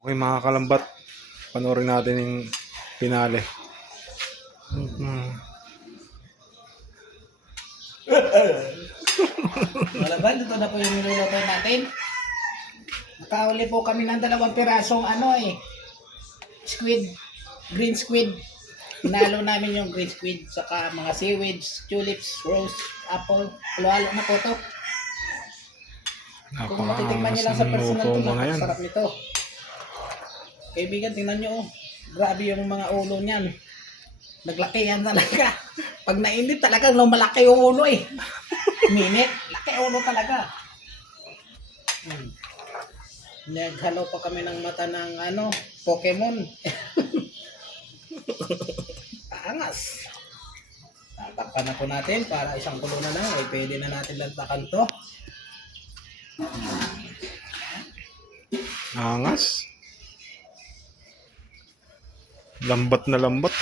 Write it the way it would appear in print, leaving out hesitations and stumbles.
Okay mga kalambat, panoorin natin yung finale. Malaban, ito na po yung niluluto natin. Nakauli po kami ng 2 pirasong squid, green squid. Hinalo namin yung green squid, saka mga seaweeds, tulips, rose, apple. Halo-halo na po ito. Kung matitikman nyo lang sa personal Napaka-luto ito, mo na yan. napakasarap nito. Kaibigan, tingnan nyo. Grabe yung mga ulo niyan. Naglaki yan talaga. Pag nainit talaga, lumalaki yung ulo eh. Minute, laki ulo talaga. Naghalo pa kami ng mata ng Pokemon. Angas. Tatakpan na po natin para isang kulo na lang. Ay pwede na natin lantakan to. Angas. Lambat na lambat.